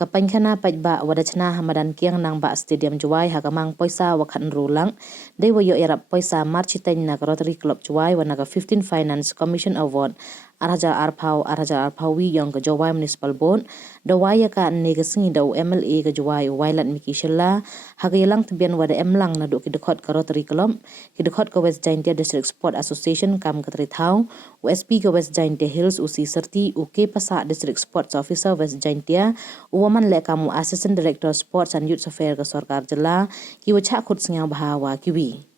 ka paikhana paidbah wada chna hamadan Kiang Nangbah Stadium juai hagamang poisa wakhan rulang dei wo yo erap poisa marchitain na Rotary Club juai wana ka 15 Finance Commission Award arhaja arphau wi yong ka juai municipal board dawaya ka nega singi daw MLA ka juai wailat miki shella hagayalang tbian wada emlang na do ki dekhot ka Rotary Club ki dekhot ka West Jaintia District Sport Association kam ka trithau USP ka West Jaintia Hills usi serti UK pasa District Sports Officer West Jaintia Woman le kamu Assistant Director Sports and Youth Affairs ka Sarkar Jela ki wacha khut singaw bahawa kiwi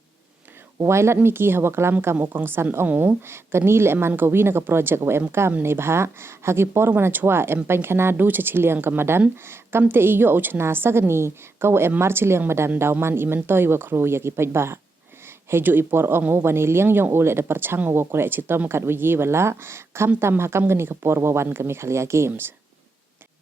Wailat miki hawa kalam kam ukong san ongu kani le man ka wina ka project wa kam nei bha hagi por wana chwa paikhana du chachiliang ka madan kamte iyo uchna sagani ka wa marchiliang madan dauman imantoi wa khru yaki paidbah hejo ipor ongu wani liang yong ole da parchang wo kure chitom kat wi wala kam tam hakam gani ka por wa wan kami khalia games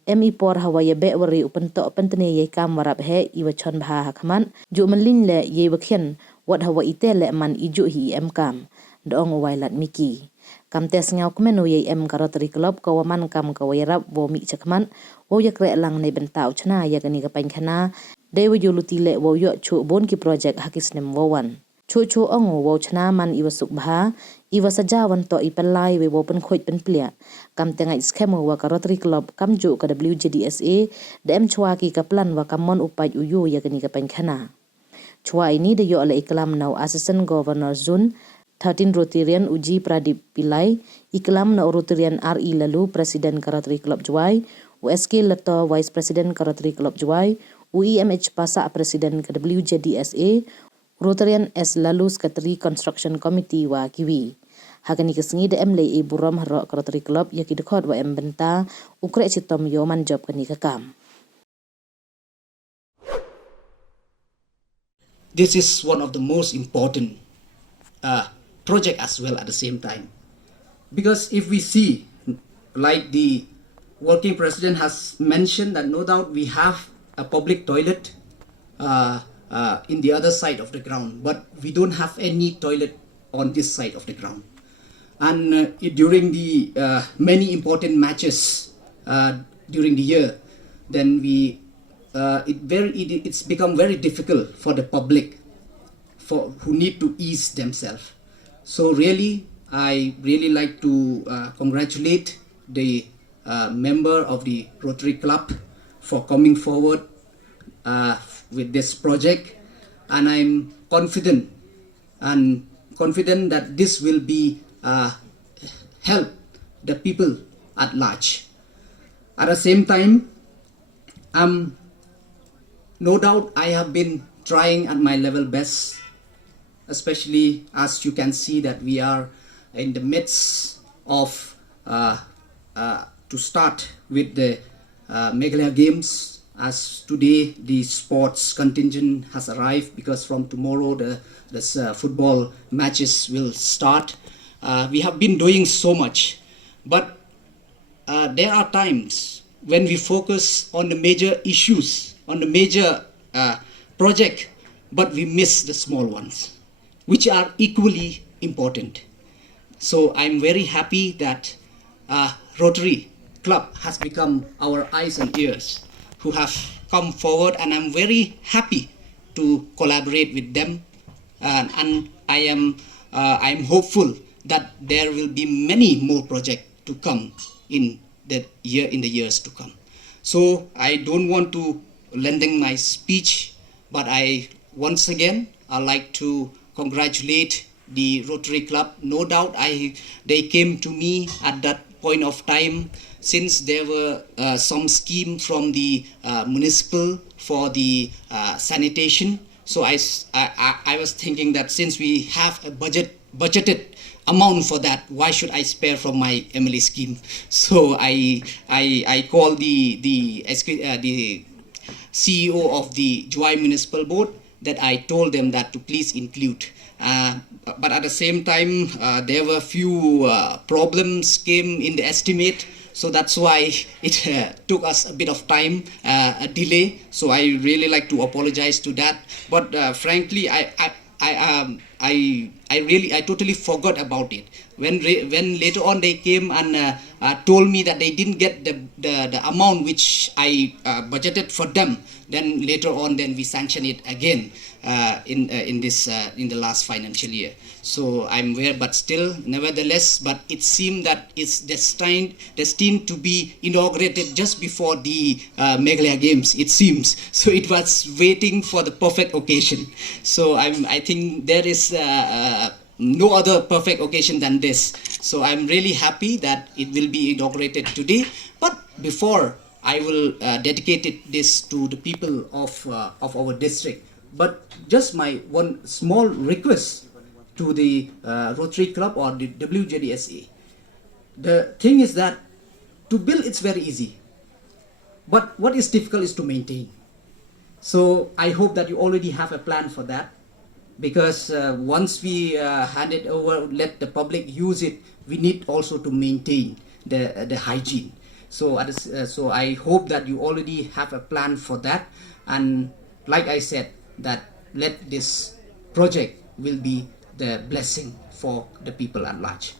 MI por hawa ye be wari upanto pantane ye kam warap he iwa chon bha hakman ju manlin le ye wakhen wat hawa ite le man iju hi kam dong wailat miki kam tes ngau kmenu ye ka Rotary Club ka waman kam ka wayrap wo mi chakman wo yakre lang ne bentau chna ya gani ka paikhana de wo yuluti le wo yo chu bon ki project hakisnem wo wan chu ongo wo chna man iwa sukbha iwa sajawan to ipalai we wo pen khoit pen plia kam tenga scheme wa ka Rotary Club kam ju ka WJDSA dem chwa ki ka plan wa kamon upai uyu ya gani ka paikhana chwa ini de yo ala iklam nau Assistant Governor Zone 13 Rotarian Uji Pradip Pillai iklam na Rotarian RE lalu Presiden ka Rotary Club Juai USK Leto Vice President ka Rotary Club Juai UEMH Pasa Presiden ka WJDSA Rotarian S lalu Secretary Construction Committee wa kiwi hagani kesengi de MLA buram haro ka Rotary Club yaki dekhot wa benta ukre chitom yo man job kani ka kam. This is one of the most important project as well at the same time, because if we see, like the working president has mentioned, that no doubt we have a public toilet in the other side of the ground, but we don't have any toilet on this side of the ground. And during the many important matches during the year, then it's become very difficult for the public who need to ease themselves. So really, I really like to congratulate the member of the Rotary Club for coming forward with this project, and I'm confident that this will be help the people at large. At the same time, no doubt I have been trying at my level best, especially as you can see that we are in the midst of to start with the Meghalaya Games. As today the sports contingent has arrived, because from tomorrow the football matches will start. We have been doing so much, but there are times when we focus on the major issues, on the major project, but we miss the small ones, which are equally important. So I'm very happy that Rotary Club has become our eyes and ears, who have come forward, and I'm very happy to collaborate with them, and I'm hopeful that there will be many more projects to come in the years to come. So I don't want to lengthen my speech, but once again I'd like to congratulate the Rotary Club. No doubt they came to me at that point of time, since there were some scheme from the municipal for the sanitation. So I was thinking that since we have a budgeted amount for that, why should I spare from my MLA scheme? So I called the CEO of the Juai Municipal Board, that I told them that to please include. But at the same time, there were few problems came in the estimate, so that's why it took us a bit of time, a delay. So I really like to apologize to that. But frankly, I totally forgot about it. When later on they came and told me that they didn't get the amount which I budgeted for them, then later on then we sanctioned it again in the last financial year. So I'm aware, but still, nevertheless, but it seemed that it's destined to be inaugurated just before the Meghalaya Games, it seems. So it was waiting for the perfect occasion. So I think there is no other perfect occasion than this. So I'm really happy that it will be inaugurated today. But before I will dedicate this to the people of our district. But just my one small request to the Rotary Club or the WJDSA. The thing is that to build it's very easy, but what is difficult is to maintain. So I hope that you already have a plan for that, because once we hand it over, let the public use it, we need also to maintain the hygiene. So so I hope that you already have a plan for that, and like I said, that let this project will be the blessing for the people at large.